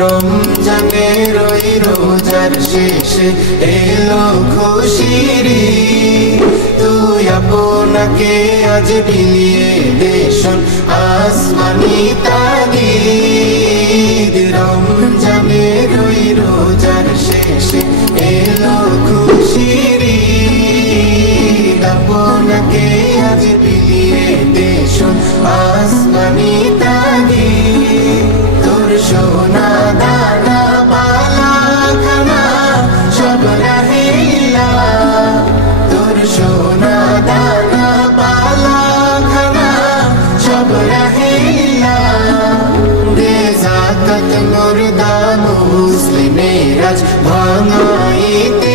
রমজানের ওই রোজার শেষে এলো খুশির ঈদ। তুই আপনাকে আজ বিলিয়ে দেশন আসমানি তাগিদ। রমজানের ওই রোজার শেষে এলো খুশির ঈদ। আপনাকে আজ বিলিয়ে দেশন আসমানি তাগিদ। তোর সোনা দানা বালা খানা সব রাহিলা, তোর সোনা দানা বালা খানা সব রাহিলা। দে যাকাত মুর্দা মুসলিমের আজ ভাঙাইতে